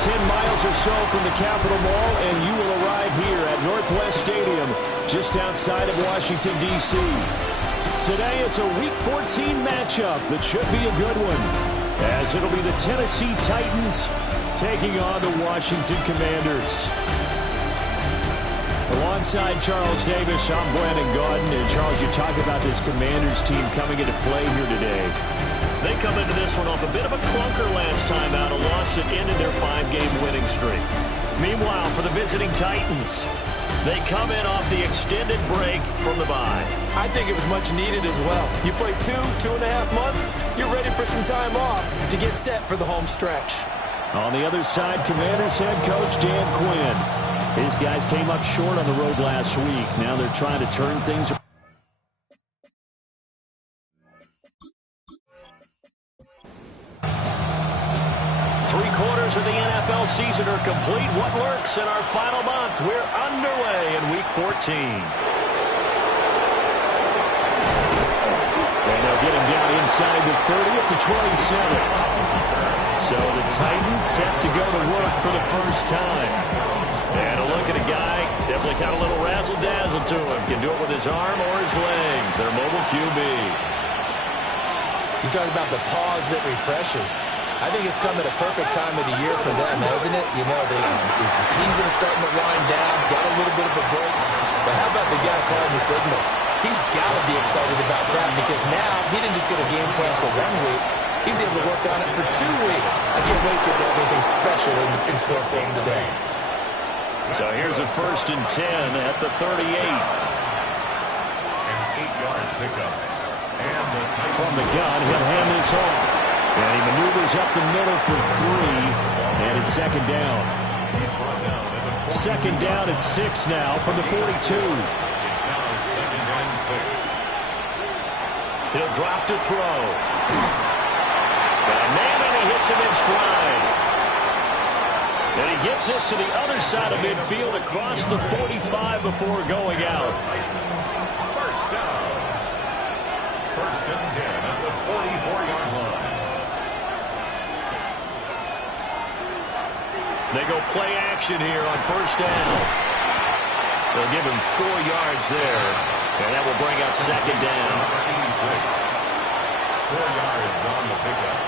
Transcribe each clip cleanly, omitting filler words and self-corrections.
10 miles or so from the Capitol Mall, and you will arrive here at Northwest Stadium, just outside of Washington, D.C. Today, it's a Week 14 matchup that should be a good one, as it'll be the Tennessee Titans taking on the Washington Commanders. Alongside Charles Davis, I'm Brandon Gaudin. And Charles, you talk about this Commanders team coming into play here today. They come into this one off a bit of a clunker last time out, a loss that ended their 5-game winning streak. Meanwhile, for the visiting Titans, they come in off the extended break from the bye. I think it was much needed as well. You play 2.5 months, you're ready for some time off to get set for the home stretch. On the other side, Commanders head coach Dan Quinn. His guys came up short on the road last week. Now they're trying to turn things around. Three-quarters of the NFL season are complete. What lurks in our final month? We're underway in Week 14. And they'll get him down inside the 30 up to 27. So the Titans set to go to work for the first time. And a look at a guy, definitely got a little razzle-dazzle to him. Can do it with his arm or his legs. Their mobile QB. You talk about the pause that refreshes. I think it's come at a perfect time of the year for them, hasn't it? You know, it's the season is starting to wind down, got a little bit of a break. But how about the guy calling the signals? He's got to be excited about that because now he didn't just get a game plan for 1 week. He's able to work on it for 2 weeks. I can't wait to see if there's anything special in store for him today. So here's a 1st and 10 at the 38. An 8-yard pickup. From the gun, he'll hand this off. And he maneuvers up the middle for 3. And it's second down. Second down at 6 now from the 42. It's now 2nd and 6. He'll drop to throw. Got a man and he hits him in stride. And he gets this to the other side of midfield across the 45 before going out. First down. 1st and 10 at the 44-yard line. They go play action here on 1st down. They'll give him 4 yards there. And that will bring up 2nd down. 4 yards on the pickup.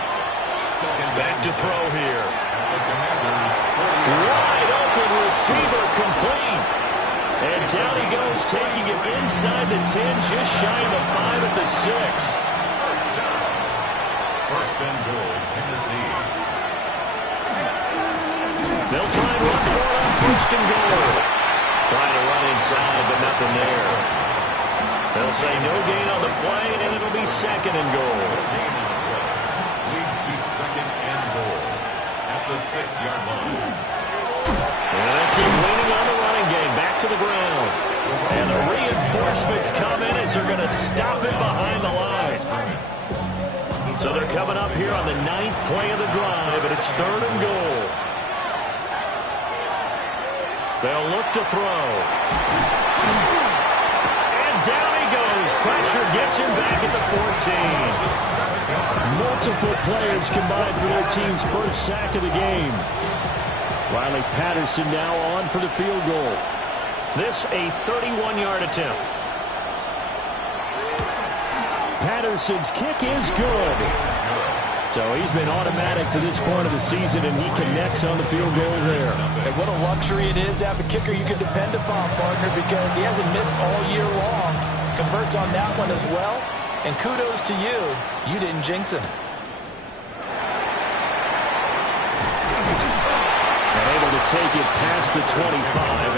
Back to throw here. The Commanders. Wide open receiver complete. And down he goes, taking it inside the 10, just shy of the 5 at the 6. First down. 1st and goal, Tennessee. They'll try and run for it on 1st and goal. Trying to run inside, but nothing there. They'll say no gain on the play, and it'll be 2nd and goal. Leads to 2nd and goal at the 6-yard line. And they keep leaning on the running game. Back to the ground. And the reinforcements come in as they're going to stop it behind the line. So they're coming up here on the 9th play of the drive, and it's 3rd and goal. They'll look to throw. And down he goes. Pressure gets him back at the 14. Multiple players combined for their team's first sack of the game. Riley Patterson now on for the field goal. This a 31-yard attempt. Patterson's kick is good. So he's been automatic to this point of the season, and he connects on the field goal there. And what a luxury it is to have a kicker you can depend upon, partner, because he hasn't missed all year long. Converts on that one as well. And kudos to you. You didn't jinx him. And able to take it past the 25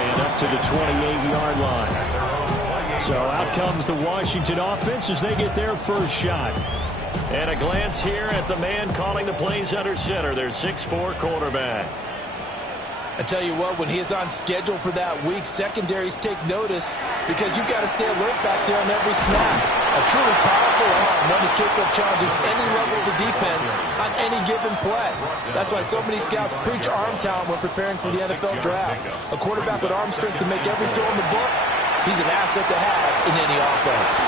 and up to the 28-yard line. So out comes the Washington offense as they get their first shot. And a glance here at the man calling the plays under center, their 6'4" quarterback. I tell you what, when he is on schedule for that week, secondaries take notice because you've got to stay alert back there on every snap. A truly powerful arm, one is capable of challenging any level of the defense on any given play. That's why so many scouts preach arm talent when preparing for the NFL draft. A quarterback with arm strength to make every throw in the book, he's an asset to have in any offense.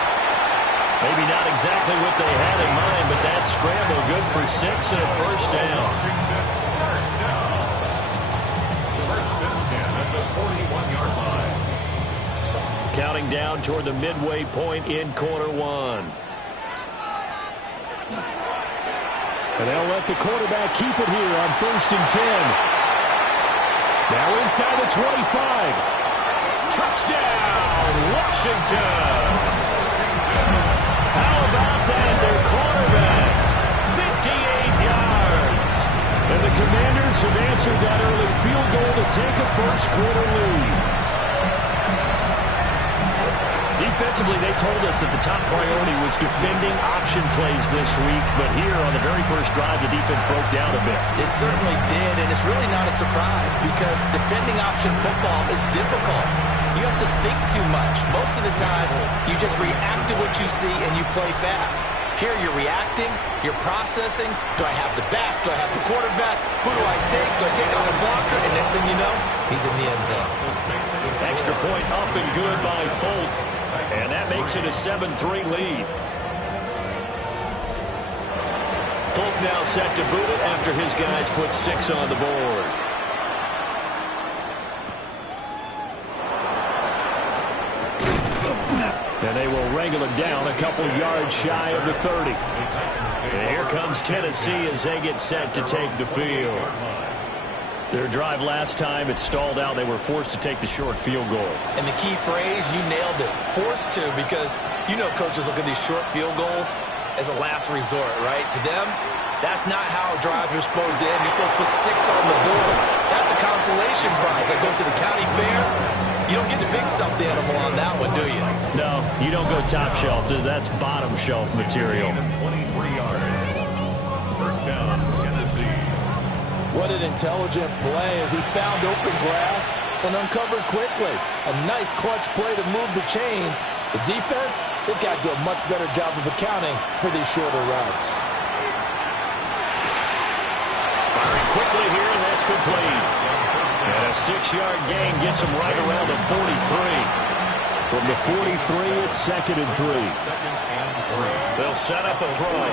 Maybe not exactly what they had in mind, but that scramble good for 6 and a first down. 41-yard line. Counting down toward the midway point in quarter one. And they'll let the quarterback keep it here on 1st and 10. Now inside the 25. Touchdown, Washington! How about that? Their quarterback, 58 yards. And the Commanders have answered that early field goal to take a first-quarter lead. Defensively, they told us that the top priority was defending option plays this week, but here on the very first drive, the defense broke down a bit. It certainly did, and it's really not a surprise because defending option football is difficult. You have to think too much. Most of the time, you just react to what you see and you play fast. Here you're reacting, you're processing. Do I have the back? Do I have the quarterback? Who do I take? Do I take on a blocker? And next thing you know, he's in the end zone. Extra point up and good by Folk. And that makes it a 7-3 lead. Folk now set to boot it after his guys put 6 on the board. And they will wrangle it down a couple yards shy of the 30. And here comes Tennessee as they get set to take the field. Their drive last time, it stalled out. They were forced to take the short field goal. And the key phrase, you nailed it. Forced to, because you know coaches look at these short field goals as a last resort, right? To them, that's not how drives are supposed to end. You're supposed to put 6 on the board. That's a consolation prize. Like going to the county fair, you don't get the big stuffed animal on that one, do you? No, you don't go top shelf. That's bottom shelf material. 23 yards. First down, Tennessee. What an intelligent play as he found open grass and uncovered quickly. A nice clutch play to move the chains. The defense, they've got to do a much better job of accounting for these shorter routes. Firing quickly here, and that's complete. And a 6-yard gain gets him right around the 43. From the 43, it's 2nd and 3. They'll set up a throw.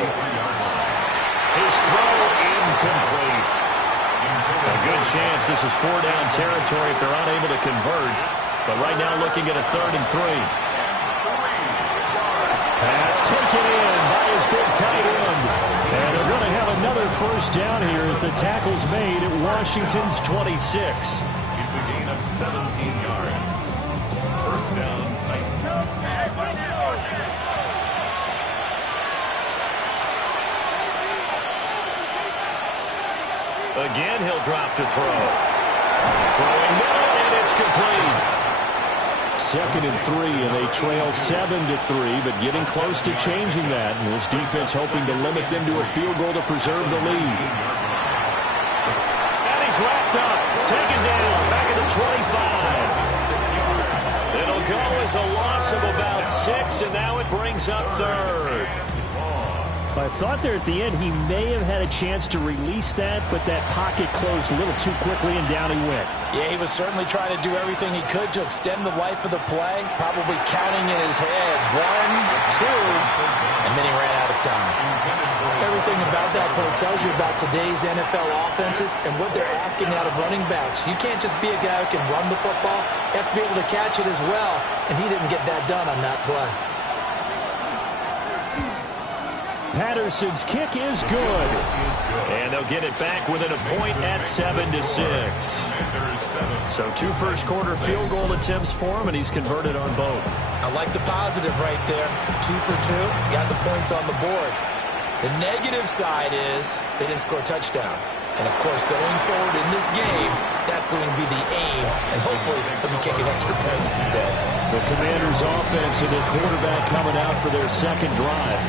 His throw incomplete. A good chance this is 4-down territory if they're unable to convert. But right now looking at a 3rd and 3. Pass taken in by his big tight end. And they're going to have another first down here as the tackle's made at Washington's 26. It's a gain of 17 yards. First down, Titans. Again, he'll drop to throw. Throwing middle, and it's complete. 2nd and 3, and they trail 7-3, but getting close to changing that. And this defense hoping to limit them to a field goal to preserve the lead. And he's wrapped up, taken down, back at the 25. It'll go as a loss of about 6, and now it brings up 3rd. I thought there at the end he may have had a chance to release that, but that pocket closed a little too quickly, and down he went. Yeah, he was certainly trying to do everything he could to extend the life of the play, probably counting in his head 1, 2, and then he ran out of time. Everything about that play tells you about today's NFL offenses and what they're asking out of running backs. You can't just be a guy who can run the football. You have to be able to catch it as well, and he didn't get that done on that play. Patterson's kick is good. And they'll get it back within a point at 7-6. So 2 first-quarter field goal attempts for him, and he's converted on both. I like the positive right there. 2 for 2, got the points on the board. The negative side is they didn't score touchdowns. And, of course, going forward in this game, that's going to be the aim. And hopefully they'll be kicking extra points instead. The Commanders' offense and their quarterback coming out for their second drive.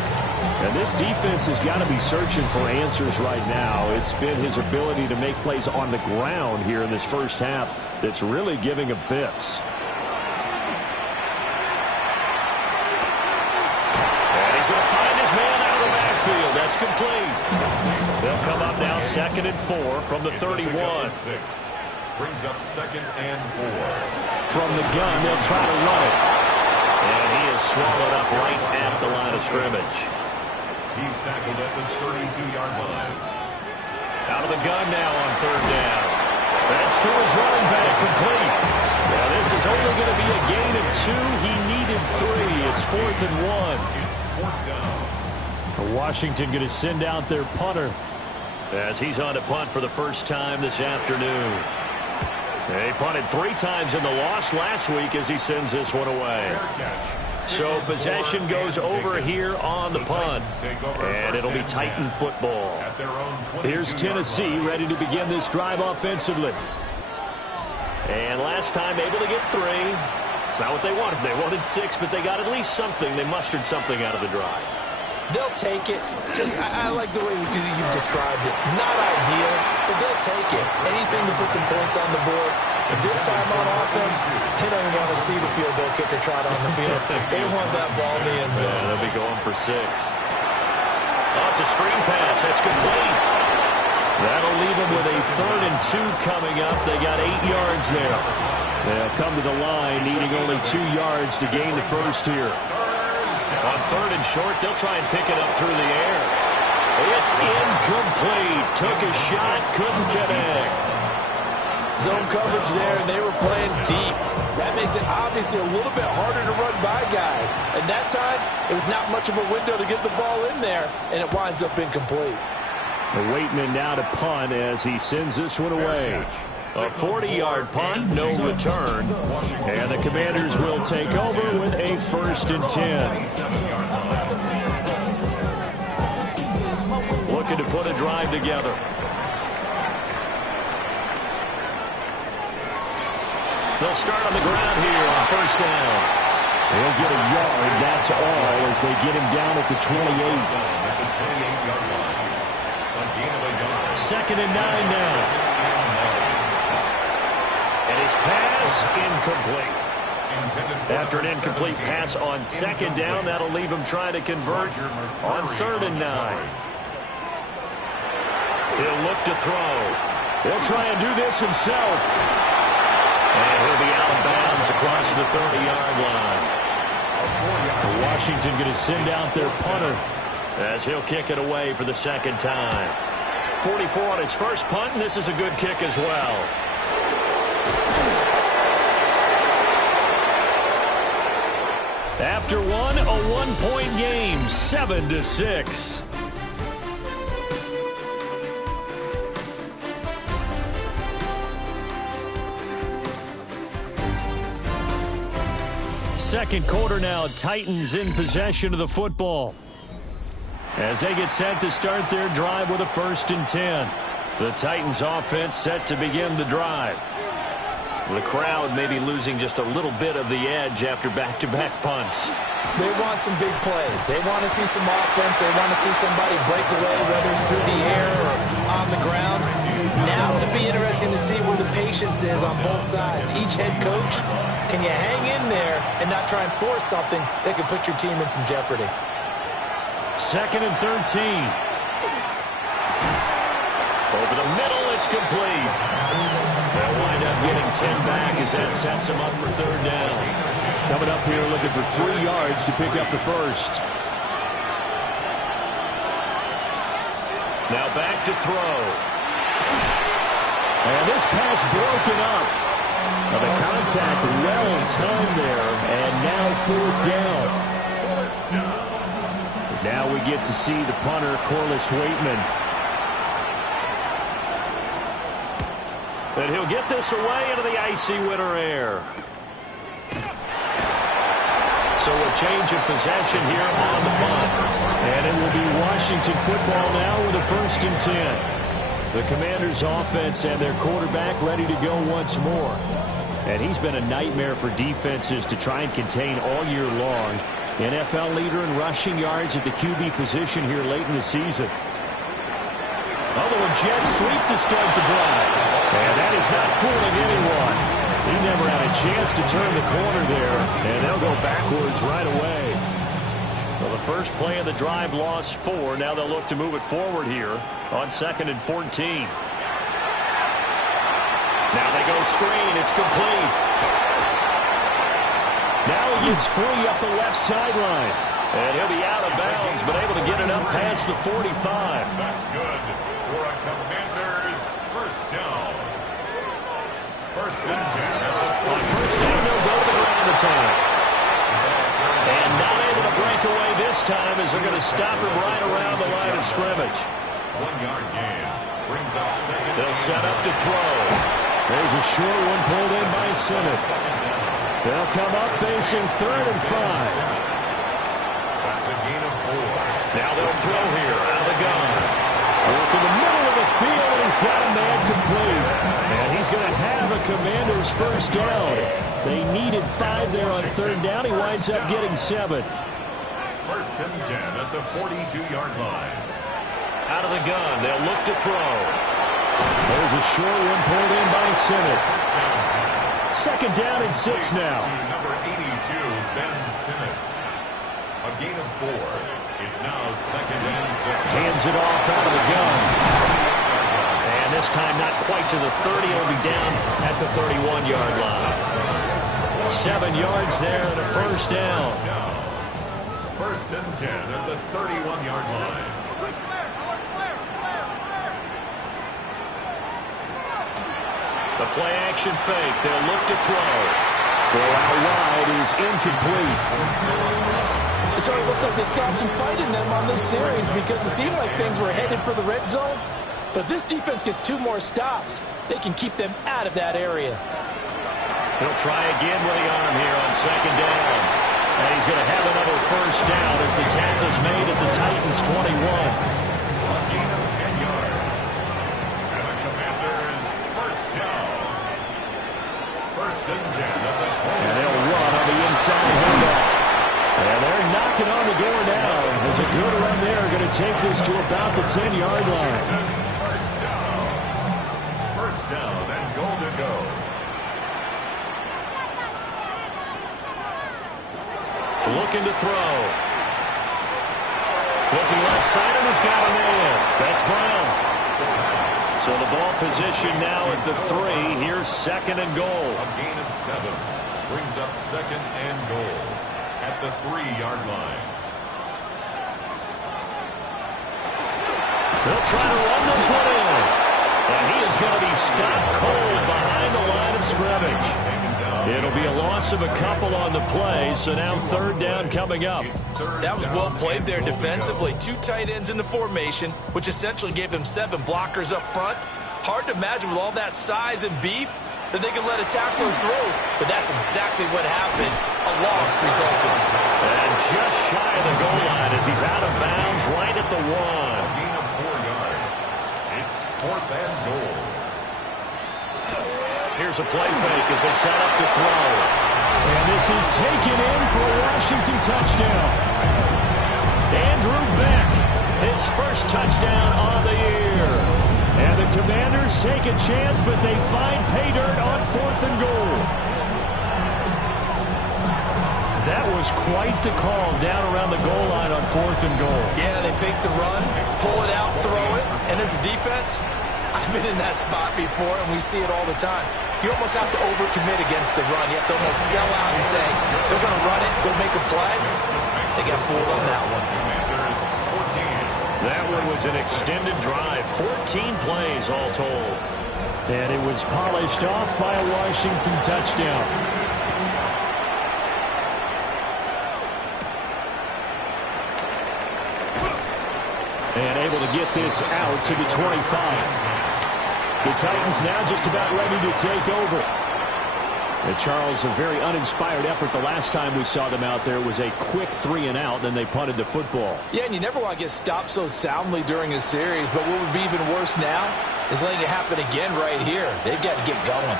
And this defense has got to be searching for answers right now. It's been his ability to make plays on the ground here in this first half that's really giving him fits. And he's going to find his man out of the backfield. That's complete. They'll come up now 2nd and 4 from the 31. Brings up 2nd and 4. From the gun, they'll try to run it. And he is swallowed up right at the line of scrimmage. He's tackled at the 32-yard line. Out of the gun now on 3rd down. That's to his running back, complete. Now this is only going to be a gain of 2. He needed 3. It's 4th and 1. Washington going to send out their punter as he's on to punt for the first time this afternoon. He punted 3 times in the loss last week as he sends this one away. So possession goes over here on the punt, and it'll be Titan football. Here's Tennessee ready to begin this drive offensively. And last time able to get 3. It's not what they wanted. They wanted 6, but they got at least something. They mustered something out of the drive. They'll take it. I like the way you've described it. Not ideal, but they'll take it. Anything to put some points on the board. But this time on offense, they don't even want to see the field goal kicker trot on the field. They want that ball in the end zone. Yeah, they'll be going for 6. Oh, it's a screen pass. That's complete. That'll leave them with a 3rd and 2 coming up. They got 8 yards there. They'll come to the line, needing only 2 yards to gain the first here. On 3rd and short, they'll try and pick it up through the air. It's incomplete. Took a shot, couldn't connect. Zone coverage there, and they were playing deep. That makes it obviously a little bit harder to run by guys. And that time, it was not much of a window to get the ball in there, and it winds up incomplete. Waitman now to punt as he sends this one away. A 40-yard punt, no return. And the Commanders will take over with a 1st and 10. Looking to put a drive together. They'll start on the ground here on 1st down. They'll get a yard, that's all, as they get him down at the 28. 2nd and 9 now. And his pass incomplete. After an incomplete pass on 2nd down, that'll leave him trying to convert on 3rd and 9. He'll look to throw. He'll try and do this himself. And he'll be out of bounds across the 30-yard line. Washington going to send out their punter as he'll kick it away for the 2nd time. 44 on his first punt, and this is a good kick as well. After one, a 1-point game, 7-6. Second quarter now, Titans in possession of the football as they get set to start their drive with a 1st and 10. The Titans offense set to begin the drive. The crowd may be losing just a little bit of the edge after back-to-back punts. They want some big plays. They want to see some offense. They want to see somebody break away, whether it's through the air or on the ground. Now it'll be interesting to see where the patience is on both sides. Each head coach, can you hang in there and not try and force something that could put your team in some jeopardy? 2nd and 13. Over the middle, it's complete. They'll wind up getting 10 back as that sets them up for 3rd down. Coming up here looking for 3 yards to pick up the first. Now back to throw. And this pass broken up. Now the contact well timed there, and now 4th down. Now we get to see the punter, Corliss Waitman. And he'll get this away into the icy winter air. So a change of possession here on the punt. And it will be Washington football now with a 1st and 10. The Commanders' offense and their quarterback ready to go once more. And he's been a nightmare for defenses to try and contain all year long. NFL leader in rushing yards at the QB position here late in the season. Although a jet sweep to start the drive. And that is not fooling anyone. He never had a chance to turn the corner there, and they'll go backwards right away. Well, the first play of the drive lost 4. Now they'll look to move it forward here on 2nd and 14. Now they go screen. It's complete. Now he gets free up the left sideline. And he'll be out of bounds, but able to get it up past the 45. That's good for a Commanders 1st down. First and 10. On first down, they'll go to the ground attack. And not able to break away this time as they're going to stop him right around the line of scrimmage. 1 yard gain. Brings up second. They'll set up to throw. There's a short one pulled in by Simmons. They'll come up facing 3rd and 5. That's a gain of 4. Now they'll throw here out of the gun. Work in the middle of the field, and he's got a man complete. And he's going to have a Commander's first down. They needed 5 there on 3rd down. He winds up getting 7. First and 10 at the 42-yard line. Out of the gun, they'll look to throw. There's a short one pulled in by Simmons. 2nd down and 6 now. Number 82, Ben Simmons. A gain of 4. It's now 2nd and 6. Hands it off out of the gun. And this time not quite to the 30. It'll be down at the 31-yard line. 7 yards there and a first down. First and 10 at the 31-yard line. The play action fake. They'll look to throw. Throw out wide is incomplete. So it looks like they stopped some fight in them on this series because it seemed like things were headed for the red zone. But if this defense gets 2 more stops, they can keep them out of that area. He'll try again with the arm here on 2nd down. And he's going to have another first down as the tackle's made at the Titans' 21. A gain of 10 yards. And the Commanders first down. First and 10 at the 20. And they'll run on the inside handoff. And they're knocking on the door now. There's a good run there. Going to take this to about the 10-yard line. First down. First down and goal to go. Looking to throw. Looking left side and has got a man. That's Brown. So the ball position now at the 3. Here's 2nd and goal. A gain of 7. Brings up 2nd and goal at the 3-yard line. They'll try to run this one in. And he is going to be stopped cold behind the line of scrimmage. It'll be a loss of a couple on the play, so now 3rd down coming up. That was well played there defensively. 2 tight ends in the formation, which essentially gave them 7 blockers up front. Hard to imagine with all that size and beef that they could let a tackler through, but that's exactly what happened. A loss resulted. And just shy of the goal line as he's out of bounds right at the 1. Gain of 4 yards. It's 4th and goal. Here's a play fake as they set up to throw. And this is taken in for a Washington touchdown. Andrew Beck, his first touchdown on the year. And the Commanders take a chance, but they find pay dirt on 4th and goal. That was quite the call down around the goal line on 4th and goal. Yeah, they fake the run, pull it out, throw it, and as a defense, I've been in that spot before, and we see it all the time. You almost have to overcommit against the run. You have to almost sell out and say, they're going to run it, they'll make a play. They got fooled on that one. Commanders 14. That one was an extended drive, 14 plays all told. And it was polished off by a Washington touchdown. And able to get this out to the 25. The Titans now just about ready to take over. And Charles, a very uninspired effort the last time we saw them out there. It was a quick 3 and out, then they punted the football. Yeah, and you never want to get stopped so soundly during a series, but what would be even worse now is letting it happen again right here. They've got to get going.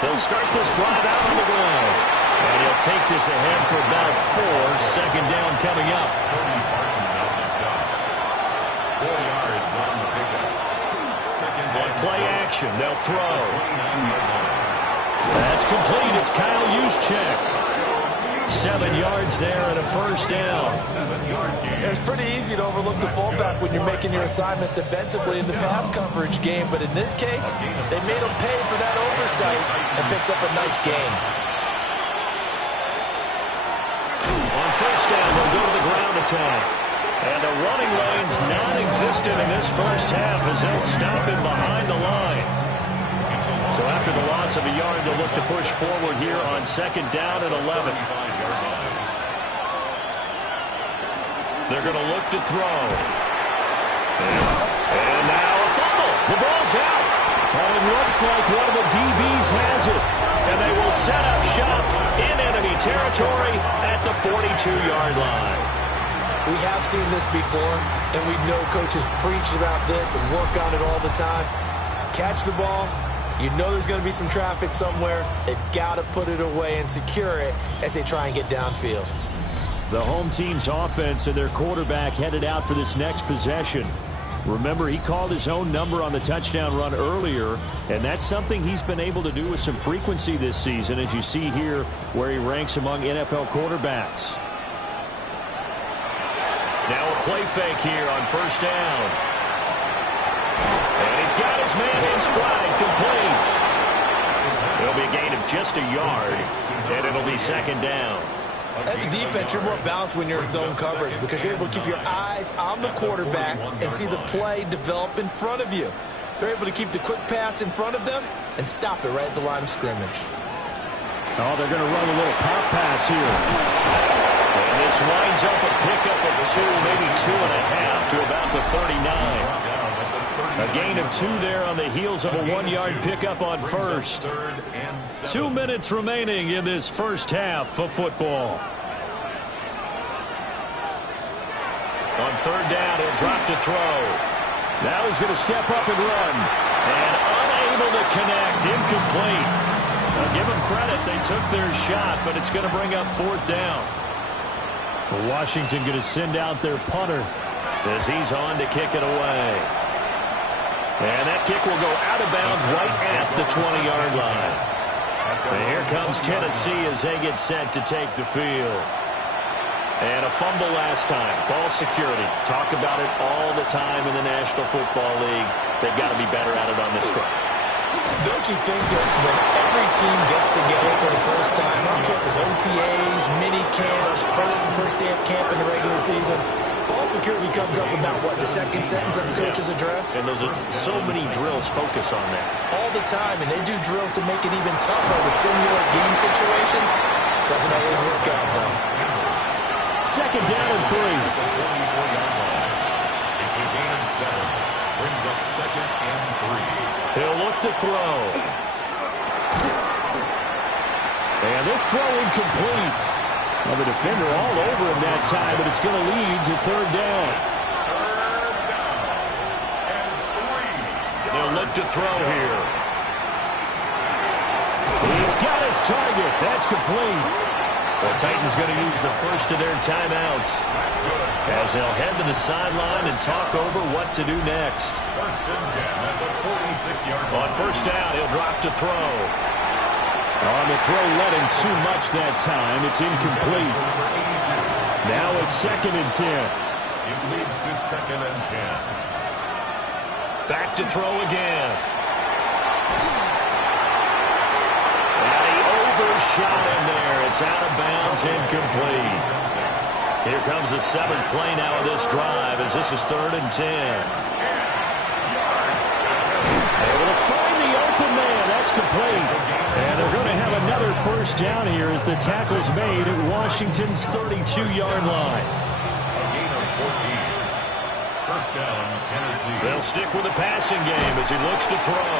They'll start this drive out on the ground. And he'll take this ahead for about 4. 2nd down coming up. 4 yards on the pickup. On play action, they'll throw. That's complete. It's Kyle Juszczyk. 7 yards there and a first down. It's pretty easy to overlook the fullback when you're making your assignments defensively in the pass coverage game, but in this case, they made him pay for that oversight and picks up a nice gain. On first down, they'll go to the ground attack. And the running lane's non-existent in this first half as they'll stop him behind the line. So after the loss of a yard, they'll look to push forward here on 2nd down and 11. They're going to look to throw. And now a fumble. The ball's out. And it looks like one of the DBs has it. And they will set up shop in enemy territory at the 42-yard line. We have seen this before, and we know coaches preach about this and work on it all the time. Catch the ball. You know there's going to be some traffic somewhere. They've got to put it away and secure it as they try and get downfield. The home team's offense and their quarterback headed out for this next possession. Remember, he called his own number on the touchdown run earlier, and that's something he's been able to do with some frequency this season, as you see here where he ranks among NFL quarterbacks. Now a play fake here on 1st down. And he's got his man in stride, complete. It'll be a gain of just a yard, and it'll be 2nd down. As a defense, you're more balanced when you're in zone coverage because you're able to keep your eyes on the quarterback and see the play develop in front of you. They're able to keep the quick pass in front of them and stop it right at the line of scrimmage. Oh, they're going to run a little pop pass here. And this winds up a pickup of 2, maybe 2.5 to about the 39. A gain of 2 there on the heels of a 1-yard pickup on 1st. 2 minutes remaining in this first half of football. On 3rd down, he'll drop to throw. Now he's going to step up and run. And unable to connect, incomplete. Now give them credit, they took their shot, but it's going to bring up 4th down. Washington going to send out their punter as he's on to kick it away. And that kick will go out of bounds right at the 20-yard line. And here comes Tennessee as they get set to take the field. And a fumble last time. Ball security. Talk about it all the time in the National Football League. They've got to be better at it on this drive. Don't you think that when every team gets together for the first time, I don't care if it's OTAs, mini camps, first day of camp in the regular season, ball security comes up about, what, the second sentence of the coach's address? And those are so many drills focus on that. All the time, and they do drills to make it even tougher to simulate game situations. Doesn't always work out, though. 2nd down and 3. It's a gain of 7. Brings up 2nd and 3. He'll look to throw. And this throw incomplete. Well, the defender all over him that time, but it's going to lead to 3rd down. They'll look to throw here. He's got his target. That's complete. The Titans going to use the first of their timeouts as they'll head to the sideline and talk over what to do next. 1st and 10 at the 46-yard line. On 1st down, he'll drop to throw. On the throw, led him too much that time. It's incomplete. Now a 2nd and 10. It leads to 2nd and 10. Back to throw again. And he overshot him there. It's out of bounds, incomplete. Here comes the 7th play now of this drive as this is 3rd and 10. Able to find the open man. That's complete. And they're going to have another 1st down here as the tackle's made at Washington's 32-yard line. A gain of 14. 1st down, Tennessee. They'll stick with the passing game as he looks to throw.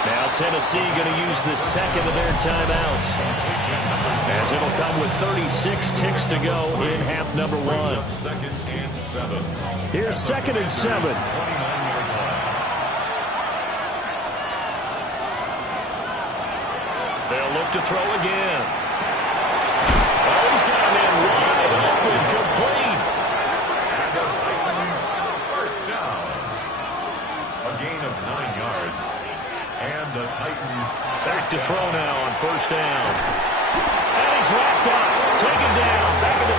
Now Tennessee going to use the 2nd of their timeouts, as it'll come with 36 ticks to go in half number 1. 2nd and 7. Here's 2nd and 7. 29-yard line. They'll look to throw again. Oh, he's got a man wide open, complete. And the Titans, 1st down. A gain of 9 yards. And the Titans Back to throw now on 1st down. And he's wrapped up. Taken down. Back at the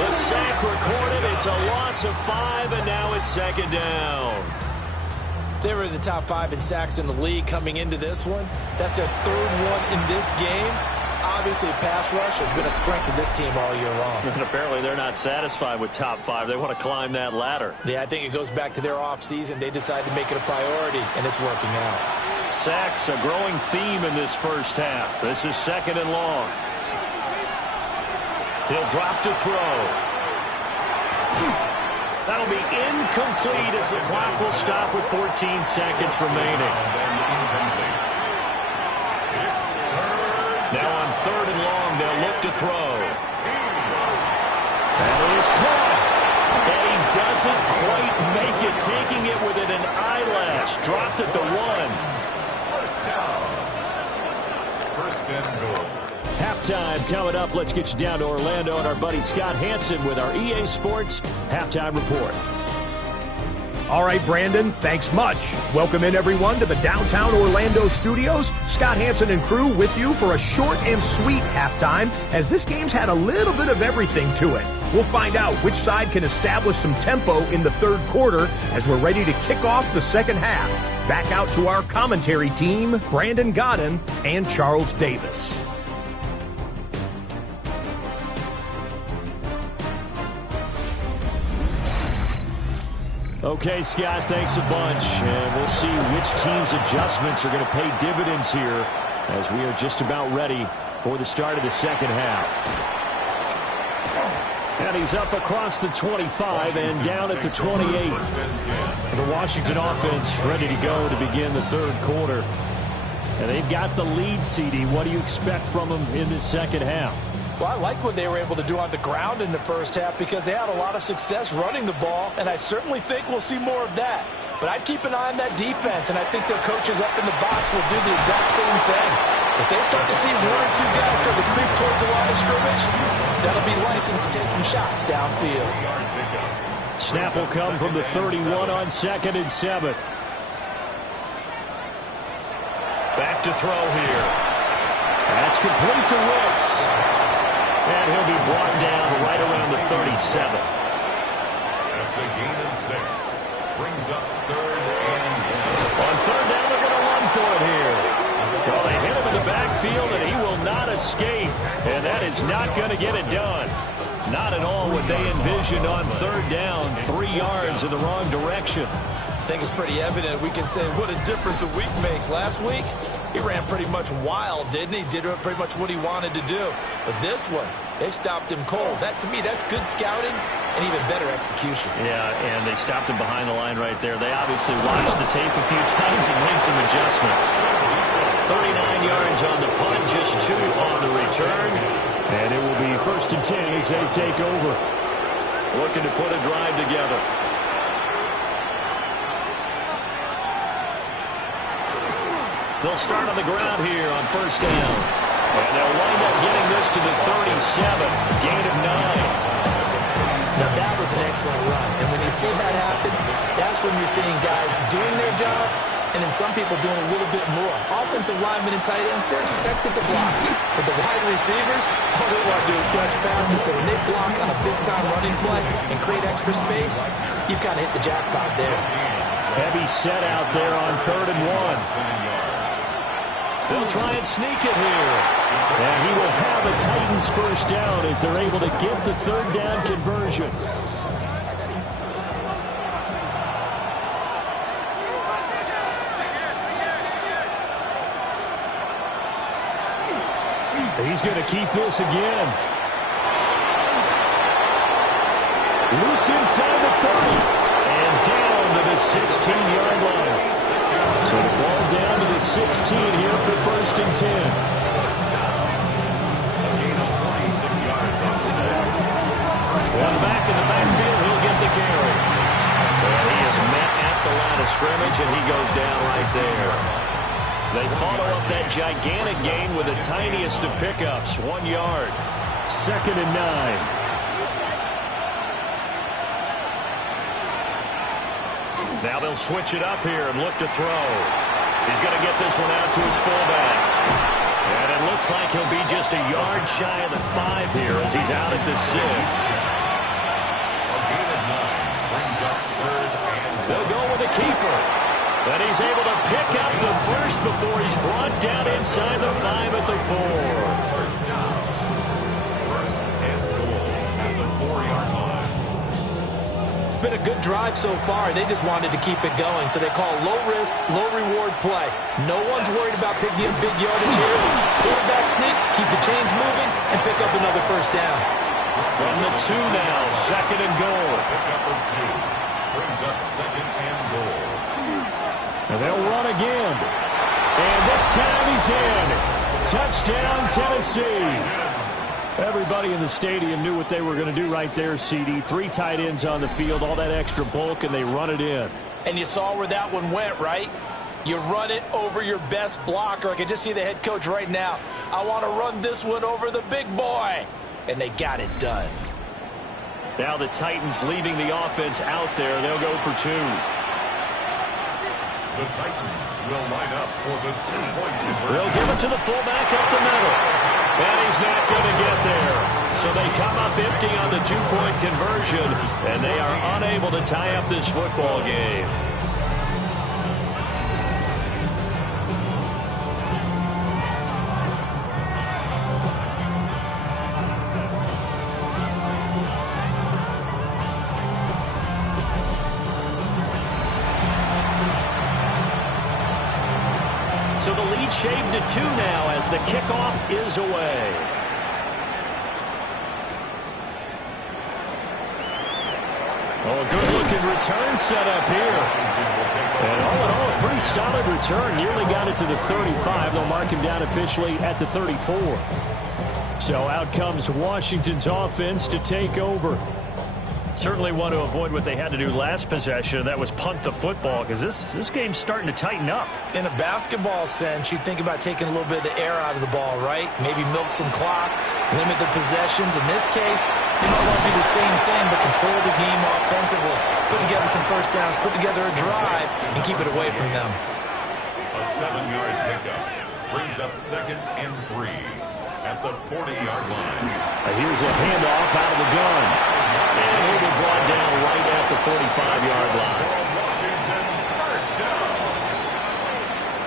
25. The sack recorded. It's a loss of 5, and now it's 2nd down. They were in the top 5 in sacks in the league coming into this one. That's their 3rd one in this game. Obviously, pass rush has been a strength of this team all year long. And apparently they're not satisfied with top 5. They want to climb that ladder. Yeah, I think it goes back to their offseason. They decided to make it a priority, and it's working out. Sacks, a growing theme in this first half. This is 2nd and long. He'll drop to throw. That'll be incomplete as the clock will stop with 14 seconds remaining. Now on 3rd and long, they'll look to throw. That is caught. And he doesn't quite make it, taking it within an eyelash. Dropped at the 1. First and goal. Halftime coming up. Let's get you down to Orlando and our buddy Scott Hansen with our EA Sports Halftime Report. All right, Brandon, thanks much. Welcome in, everyone, to the downtown Orlando studios. Scott Hansen and crew with you for a short and sweet halftime, as this game's had a little bit of everything to it. We'll find out which side can establish some tempo in the 3rd quarter as we're ready to kick off the 2nd half. Back out to our commentary team, Brandon Godden and Charles Davis. Okay, Scott, thanks a bunch. And we'll see which team's adjustments are going to pay dividends here as we are just about ready for the start of the 2nd half. And he's up across the 25 and down at the 28. The Washington offense ready to go to begin the 3rd quarter. And they've got the lead, CD. What do you expect from them in the 2nd half? Well, I like what they were able to do on the ground in the first half because they had a lot of success running the ball, and I certainly think we'll see more of that. But I'd keep an eye on that defense, and I think their coaches up in the box will do the exact same thing. If they start to see 1 or 2 guys start to creep towards the line of scrimmage, that'll be license to take some shots downfield. Snap will come from the 31 on 2nd and 7. Back to throw here. That's complete to Wicks. And he'll be brought down right around the 37th. That's a gain of 6. Brings up 3rd and 1. On 3rd down, they're going to run for it here. Well, they hit him in the backfield, and he will not escape. And that is not going to get it done. Not at all what they envisioned on 3rd down. 3 yards in the wrong direction. I think it's pretty evident. We can say what a difference a week makes. Last week, he ran pretty much wild, didn't he? Did pretty much what he wanted to do. But this one, they stopped him cold. That, to me, that's good scouting and even better execution. Yeah, and they stopped him behind the line right there. They obviously watched the tape a few times and made some adjustments. 39 yards on the punt, just 2 on the return. And it will be 1st and 10 as they take over. Looking to put a drive together. They'll start on the ground here on 1st down. And they'll wind up getting this to the 37. Gain of 9. Now, that was an excellent run. And when you see that happen, that's when you're seeing guys doing their job and then some people doing a little bit more. Offensive linemen and tight ends, they're expected to block. But the wide receivers, all they want to do is catch passes. So when they block on a big-time running play and create extra space, you've kind of hit the jackpot there. Heavy set out there on 3rd and 1. They'll try and sneak it here. And he will have a Titans 1st down as they're able to get the 3rd down conversion. He's going to keep this again. Loose inside the 30. And down to the 16-yard line. So the ball down to the 16 here for 1st and 10. One back in the backfield, he'll get the carry. And he is met at the line of scrimmage, and he goes down right there. They follow up that gigantic gain with the tiniest of pickups, 1 yard. 2nd and 9. Now they'll switch it up here and look to throw. He's going to get this one out to his fullback. And it looks like he'll be just a yard shy of the 5 here as he's out at the 6. A gain of 9 brings up 3rd and 1. They'll go with a keeper. And he's able to pick up the 1st before he's brought down inside the 5 at the 4. It's been a good drive so far. They just wanted to keep it going, so they call low-risk, low-reward play. No one's worried about picking up big yardage here. Quarterback sneak, keep the chains moving, and pick up another first down. From the 2 now, 2nd and goal. Pickup of 2. Brings up 2nd and goal. And they'll run again. And this time he's in. Touchdown, Tennessee. Everybody in the stadium knew what they were going to do right there, CD. 3 tight ends on the field, all that extra bulk, and they run it in. And you saw where that one went, right? You run it over your best blocker. I can just see the head coach right now. I want to run this one over the big boy. And they got it done. Now the Titans leaving the offense out there. They'll go for 2. The Titans will line up for the 2-point conversion. They'll give it to the fullback up the middle. And he's not going to get there. So they come up empty on the 2-point conversion, and they are unable to tie up this football game. So the lead shaved to 2 now as the kickoff is away. Oh, a good-looking return set up here. And all in all, a pretty solid return. Nearly got it to the 35. They'll mark him down officially at the 34. So out comes Washington's offense to take over. Certainly want to avoid what they had to do last possession, and that was punt the football, because this game's starting to tighten up. In a basketball sense, you think about taking a little bit of the air out of the ball, right? Maybe milk some clock, limit the possessions. In this case, you might want to do the same thing, but control the game offensively. Put together some first downs, put together a drive, and keep it away from them. A 7-yard pickup brings up 2nd and 3 at the 40-yard line. Here's a handoff out of the gun. And he'll be brought down right at the 45-yard line. Washington, first down.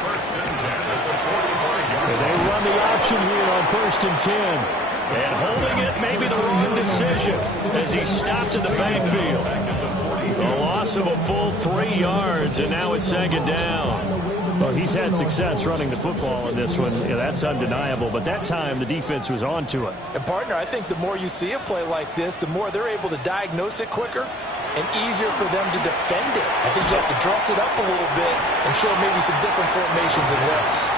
1st and 10 at the 44-yard line. They run the option here on 1st and 10. And holding it may be the wrong decision as he stopped in the backfield. A loss of a full 3 yards, and now it's 2nd down. Well, he's had success running the football in this one. Yeah, that's undeniable. But that time, the defense was on to it. And, partner, I think the more you see a play like this, the more they're able to diagnose it quicker and easier for them to defend it. I think you have to dress it up a little bit and show maybe some different formations and looks.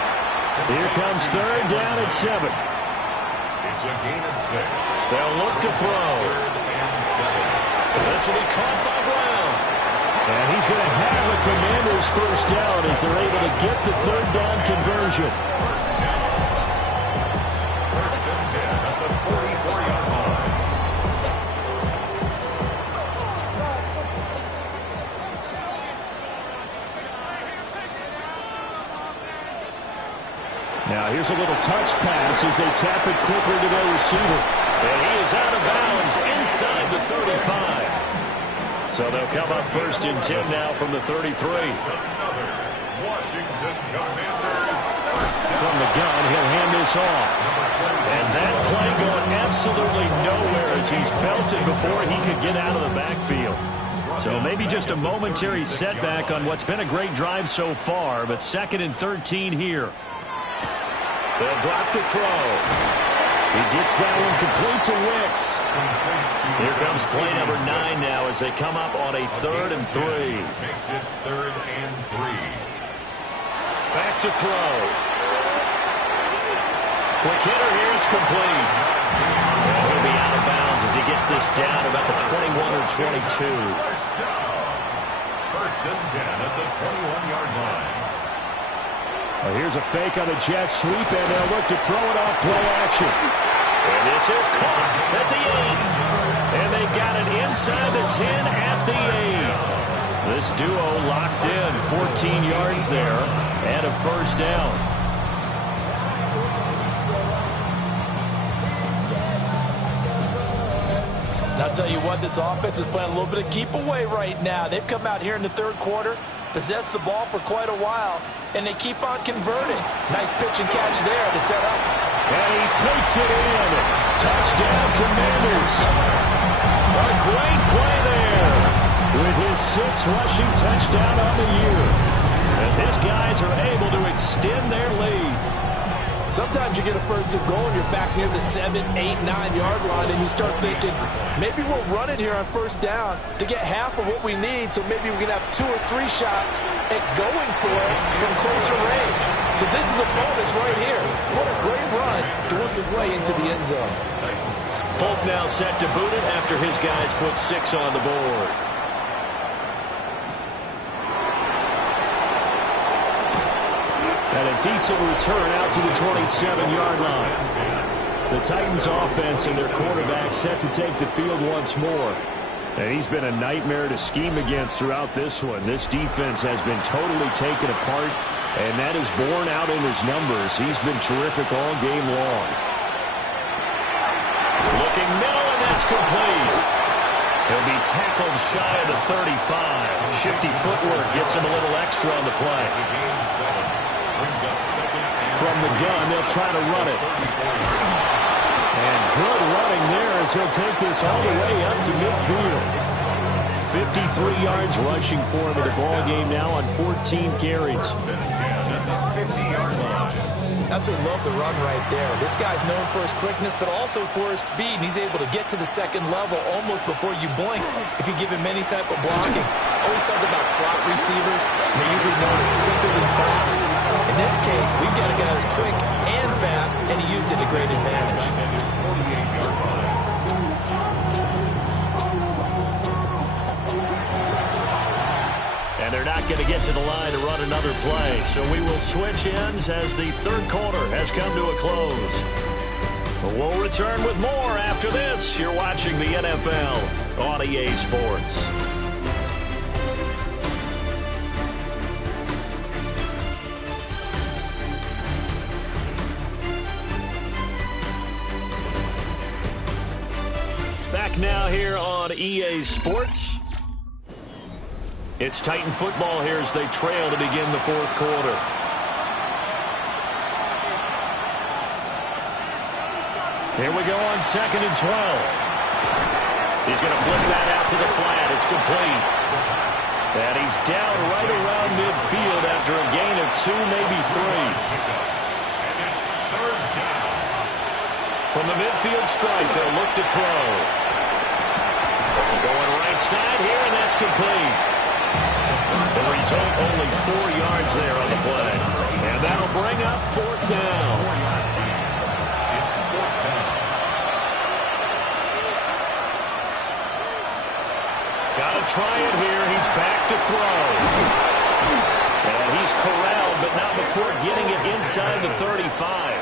Here comes 3rd down at 7. It's a gain of 6. They'll look to throw. 3rd and 7. This will be caught by Brown. And he's going to have the Commanders' first down as they're able to get the 3rd down conversion. 1st and 10 at the 44-yard line. Now here's a little touch pass as they tap it quickly to their receiver. And he is out of bounds inside the 35. So they'll come up 1st and 10 now from the 33. Washington Commanders. From the gun, he'll hand this off. And that play going absolutely nowhere as he's belted before he could get out of the backfield. So maybe just a momentary setback on what's been a great drive so far, but 2nd and 13 here. They'll drop to throw. He gets that one complete to Wicks. Here comes play number 9 now as they come up on a 3rd and 3. Makes it 3rd and 3. Back to throw. Quick hitter here, it's complete. And he'll be out of bounds as he gets this down about the 21 or 22. First down. 1st and 10 at the 21-yard line. Well, here's a fake on a jet sweep, and they'll look to throw it off play action. And this is caught at the 8. And they got it inside the 10 at the 8. This duo locked in, 14 yards there, and a first down. I'll tell you what, this offense is playing a little bit of keep away right now. They've come out here in the 3rd quarter, possessed the ball for quite a while, and they keep on converting. Nice pitch and catch there to set up. And he takes it in. Touchdown, Commanders. A great play there. with his 6th rushing touchdown on the year, as his guys are able to extend their lead. Sometimes you get a first and goal and you're back near the 7, 8, 9-yard line, and you start thinking, maybe we're running here on first down to get half of what we need, so maybe we can have 2 or 3 shots at going for it from closer range. So this is a bonus right here. What a great run to work his way into the end zone. Folk now set to boot it after his guys put 6 on the board. And a decent return out to the 27-yard line. The Titans offense and their quarterback set to take the field once more. And he's been a nightmare to scheme against throughout this one. This defense has been totally taken apart, and that is borne out in his numbers. He's been terrific all game long. Looking middle, and that's complete. He'll be tackled shy of the 35. Shifty footwork gets him a little extra on the play. From the gun, they'll try to run it. And good running there as he'll take this all the way up to midfield. 53 yards rushing for him in the ball game now on 14 carries. Absolutely love the run right there. This guy's known for his quickness, but also for his speed, and he's able to get to the second level almost before you blink if you give him any type of blocking. Always talk about slot receivers. They're usually known as quicker than fast. In this case, we've got a guy who's quick and fast, and he used it to great advantage. And they're not going to get to the line to run another play. So we will switch ends as the third quarter has come to a close. But we'll return with more after this. You're watching the NFL on EA Sports. Back now here on EA Sports. It's Titan football here as they trail to begin the fourth quarter. Here we go on 2nd and 12. He's going to flip that out to the flat. It's complete. And he's down right around midfield after a gain of 2, maybe 3. From the midfield stripe, they'll look to throw. Going right side here, and that's complete. The result, only 4 yards there on the play. And that'll bring up 4th down. Got to try it here. He's back to throw. And he's corralled, but not before getting it inside the 35.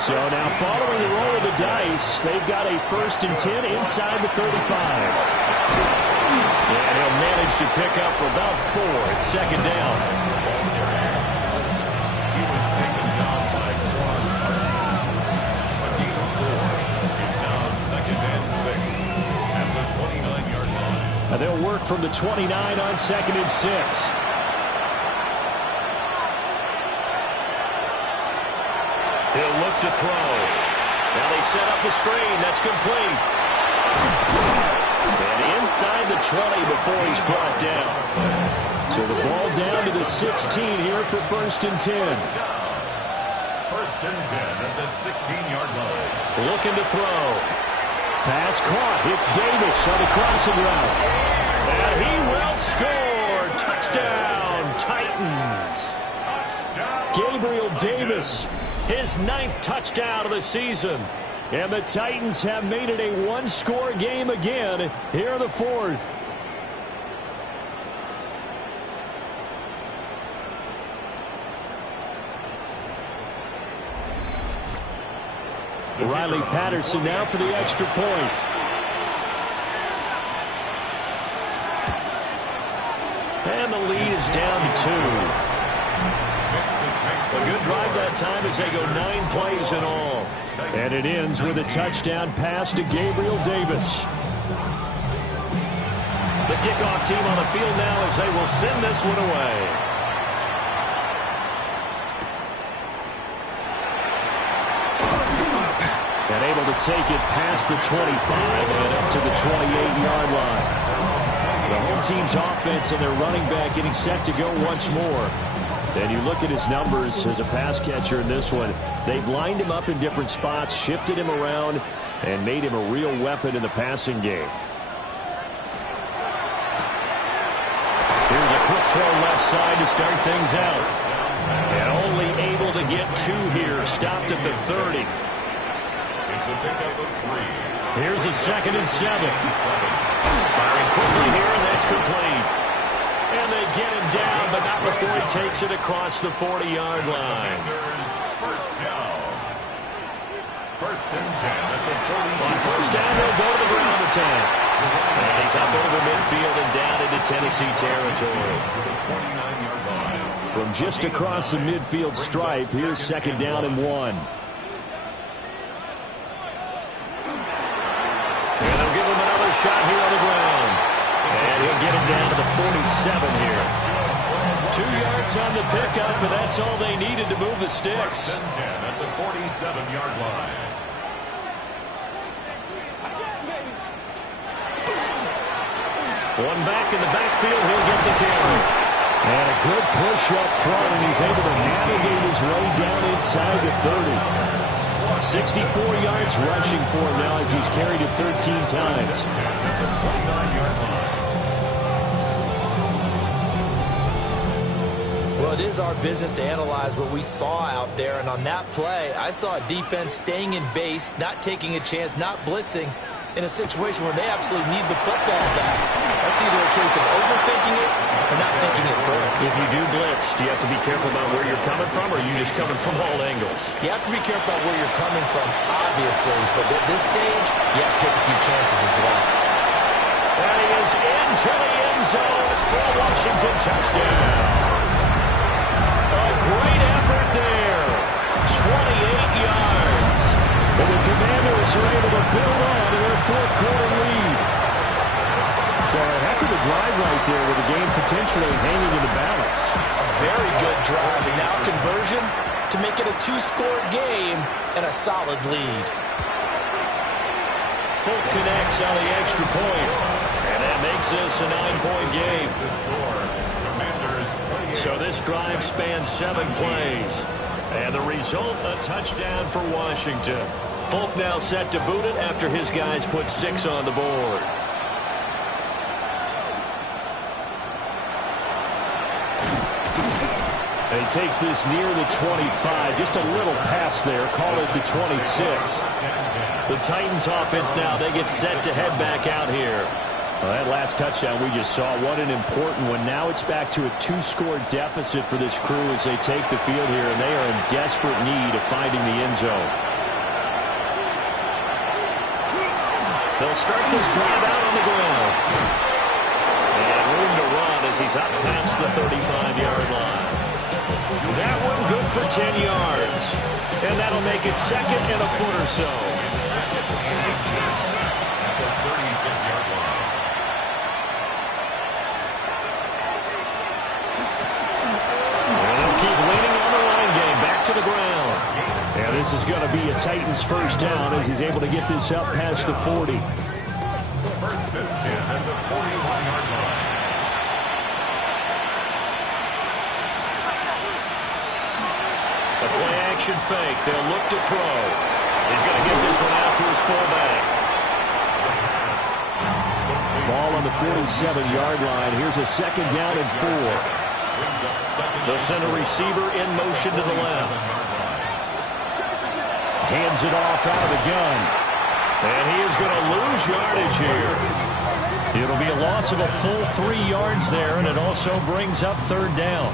So now following the roll of the dice, they've got a 1st and 10 inside the 35. And he'll manage to pick up about 4 at 2nd down. He was taken down by 1. It's now 2nd and 6 at the 29-yard line. And they'll work from the 29 on 2nd and 6. He'll look to throw. Now they set up the screen. That's complete. And inside the 20 before he's brought down. So the ball down to the 16 here for 1st and 10. 1st and 10 at the 16-yard line. Looking to throw. Pass caught. It's Davis on the crossing route. And he will score. Touchdown, Titans. Gabriel Davis. His 9th touchdown of the season. And the Titans have made it a 1-score game again here in the 4th. Riley Patterson now for the extra point. And the lead is down to 2. A good drive that time as they go 9 plays in all. And it ends with a touchdown pass to Gabriel Davis. The kickoff team on the field now as they will send this one away. And able to take it past the 25 and up to the 28-yard line. The home team's offense and their running back getting set to go once more. And you look at his numbers as a pass catcher in this one. They've lined him up in different spots, shifted him around, and made him a real weapon in the passing game. Here's a quick throw left side to start things out. And only able to get 2 here. Stopped at the 30. It's a pickup of 3. Here's a 2nd and 7. Firing quickly here, and that's complete. And they get him down, but not before he takes it across the 40-yard line. First down. 1st and 10 at the 40. On first down, they'll go to the ground attack. And he's up over midfield and down into Tennessee territory. From just across the midfield stripe, here's 2nd down and 1. And they'll give him another shot here on the ground. And he'll get him down to the 47 here. 2 yards on the pickup, but that's all they needed to move the sticks. 1st and 10 at the 47-yard line. One back in the backfield, he'll get the carry. And a good push up front, and he's able to navigate his way down inside the 30. 64 yards rushing for him now as he's carried it 13 times. Well, it is our business to analyze what we saw out there, and on that play, I saw a defense staying in base, not taking a chance, not blitzing, in a situation where they absolutely need the football back. That's either a case of overthinking it or not thinking it through. If you do blitz, do you have to be careful about where you're coming from, or are you just coming from all angles? You have to be careful about where you're coming from, obviously, but at this stage, you have to take a few chances as well. And he is into the end zone for a Washington touchdown. A great effort there. 28 yards. And the Commanders are able to build on to their 4th quarter lead. So a heck of a drive right there with the game potentially hanging in the balance. Very good drive, and now conversion to make it a 2-score game and a solid lead. Folk connects on the extra point, and that makes this a 9-point game. So this drive spans 7 plays, and the result, a touchdown for Washington. Folk now set to boot it after his guys put 6 on the board. And he takes this near the 25. Just a little pass there. Call it the 26. The Titans offense now, they get set to head back out here. Well, that last touchdown we just saw, what an important one. Now it's back to a 2-score deficit for this crew as they take the field here, and they are in desperate need of finding the end zone. They'll start this drive out on the ground. And room to run as he's up past the 35-yard line. That one good for 10 yards. And that'll make it 2nd and a foot or so. At the 36-yard line. And they'll keep leaning on the running game. Back to the ground. And this is going to be a Titans first down as he's able to get this up past the 40. 1st and 10 at the 41-yard line. A play-action fake. They'll look to throw. He's going to get this one out to his fullback. Ball on the 47-yard line. Here's a 2nd down and 4. They'll send a receiver in motion to the left. Hands it off out of the gun. And he is going to lose yardage here. It'll be a loss of a full 3 yards there, and it also brings up 3rd down.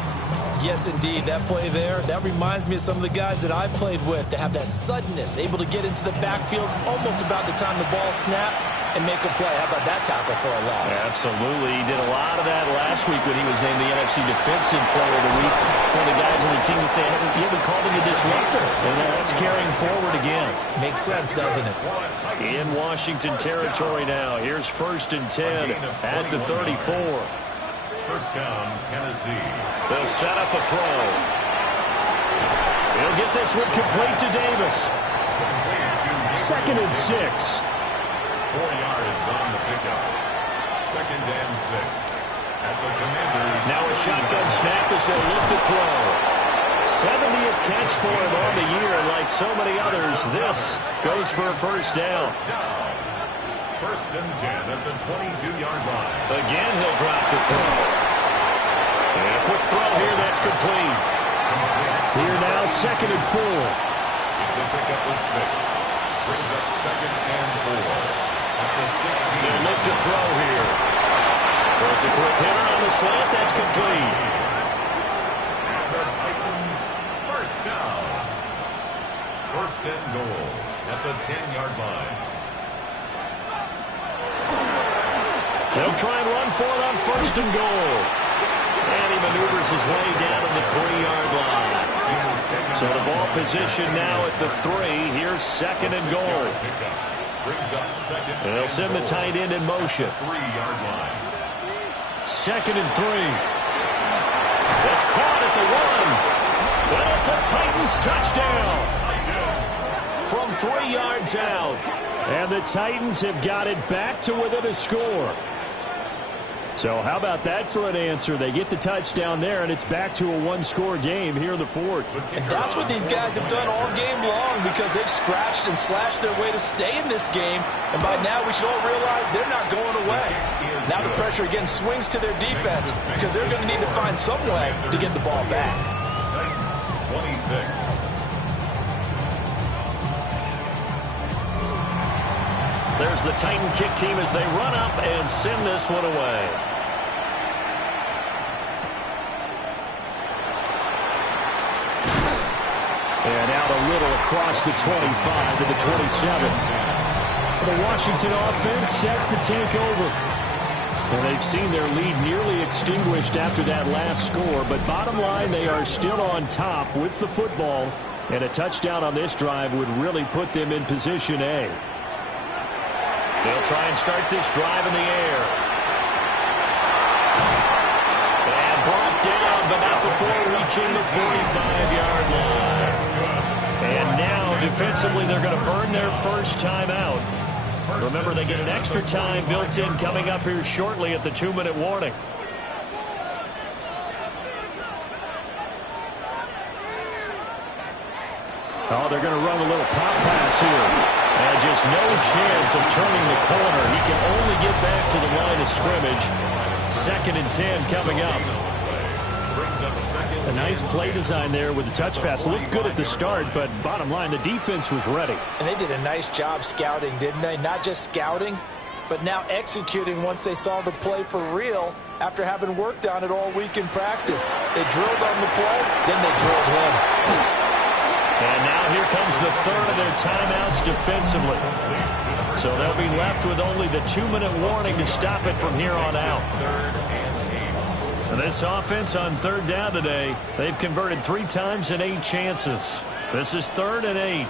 Yes, indeed. That play there, that reminds me of some of the guys that I played with to have that suddenness, able to get into the backfield almost about the time the ball snapped and make a play. How about that tackle for a loss? Absolutely. He did a lot of that last week when he was named the NFC Defensive Player of the Week. One of the guys on the team would say, you haven't called him a disruptor. And that's carrying forward again. Makes sense, doesn't it? In Washington territory now. Here's 1st and 10 at the 34. First down, Tennessee. They'll set up a throw. He'll get this one complete to Davis. 2nd and 6. 4 yards on the pickup. 2nd and 6. Now a shotgun snap as they look to throw. 70th catch for him on the year, and like so many others, this goes for a first down. First and 10 at the 22-yard line. Again, he'll drop to throw. And a quick throw here, that's complete. Here now, 2nd and 4. It's a pickup with 6. Brings up 2nd and 4. At the 16. They'll look to throw here. Throws a quick hitter on the slant, that's complete. And the Titans first down. First and goal at the 10-yard line. They'll try and run for it on 1st and goal. And he maneuvers his way down to the 3-yard line. So the ball position now at the 3. Here's 2nd and goal. They'll send the tight end in motion. 3-yard line. 2nd and 3. That's caught at the 1. But it's a Titans touchdown. From 3 yards out. And the Titans have got it back to within a score. So how about that for an answer? They get the touchdown there, and it's back to a one-score game here in the 4th. And that's what these guys have done all game long, because they've scratched and slashed their way to stay in this game. And by now, we should all realize they're not going away. Now the pressure again swings to their defense, because they're going to need to find some way to get the ball back. Titans 26. There's the Titan kick team as they run up and send this one away. And out a little across the 25 to the 27. The Washington offense set to take over. And they've seen their lead nearly extinguished after that last score. But bottom line, they are still on top with the football. And a touchdown on this drive would really put them in position A. They'll try and start this drive in the air. And brought down, but not before reaching the 45-yard line. And now, defensively, they're going to burn their first time out. Remember, they get an extra time built in coming up here shortly at the 2-minute warning. Oh, they're going to run a little pop pass here. And just no chance of turning the corner. He can only get back to the line of scrimmage. 2nd and 10 coming up. A nice play design there with the touch pass. Looked good at the start, but bottom line, the defense was ready. And they did a nice job scouting, didn't they? Not just scouting, but now executing once they saw the play for real after having worked on it all week in practice. They drilled on the play, then they drilled him. And now here comes the 3rd of their timeouts defensively. So they'll be left with only the 2-minute warning to stop it from here on out. And this offense on 3rd down today, they've converted 3 times in 8 chances. This is 3rd and 8.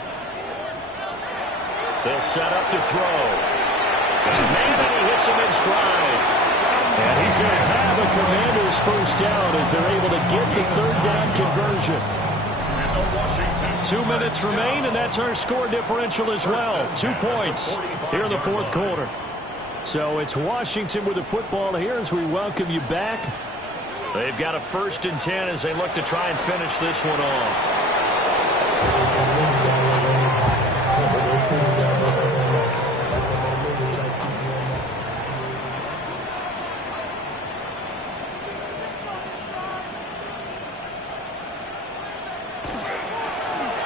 They'll set up to throw. And maybe he hits him in stride. And he's going to have a Commander's first down as they're able to get the 3rd down conversion. 2 minutes remain, and that's our score differential as well. 2 points here in the 4th quarter. So it's Washington with the football here as we welcome you back. They've got a 1st and 10 as they look to try and finish this one off.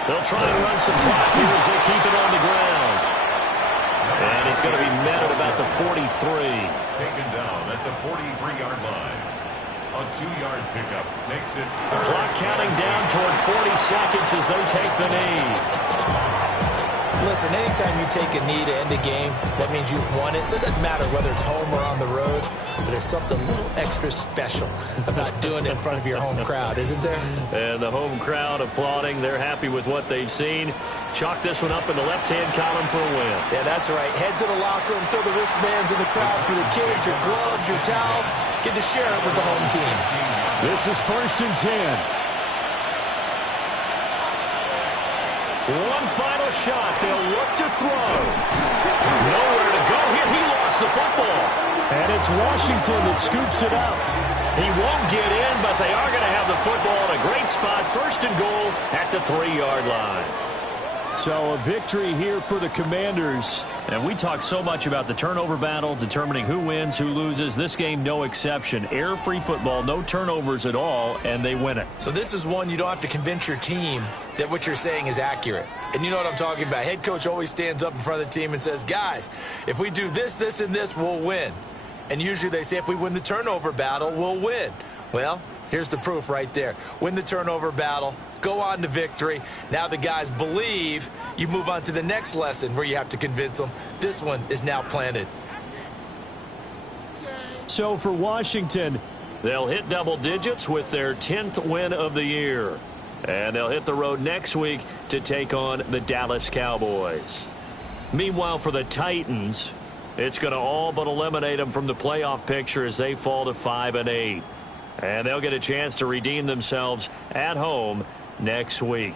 They'll try and run some clock here as they keep it on the ground. And he's going to be met at about the 43. Taken down at the 43-yard line. A 2-yard pickup makes it. The clock counting down toward 40 seconds as they take the knee. Listen, anytime you take a knee to end a game, that means you've won it. So it doesn't matter whether it's home or on the road, but there's something a little extra special about doing it in front of your home crowd, isn't there? And the home crowd applauding. They're happy with what they've seen. Chalk this one up in the left-hand column for a win. Yeah, that's right. Head to the locker room, throw the wristbands in the crowd for the kids, your gloves, your towels. Get to share it with the home team. This is 1st and 10. One final shot. They'll look to throw. Nowhere to to go here. He lost the football. And it's Washington that scoops it up. He won't get in, but they are going to have the football in a great spot. 1st and goal at the 3-yard line. So a victory here for the Commanders. And we talk so much about the turnover battle, determining who wins, who loses. This game, no exception. Error-free football, no turnovers at all, and they win it. So this is one you don't have to convince your team that what you're saying is accurate. And you know what I'm talking about. Head coach always stands up in front of the team and says, guys, if we do this, this, and this, we'll win. And usually they say if we win the turnover battle, we'll win. Well, here's the proof right there. Win the turnover battle, go on to victory. Now the guys believe. You move on to the next lesson where you have to convince them. This one is now planted. So for Washington, they'll hit double digits with their 10th win of the year. And they'll hit the road next week to take on the Dallas Cowboys. Meanwhile, for the Titans, it's going to all but eliminate them from the playoff picture as they fall to 5-8. And they'll get a chance to redeem themselves at home next week.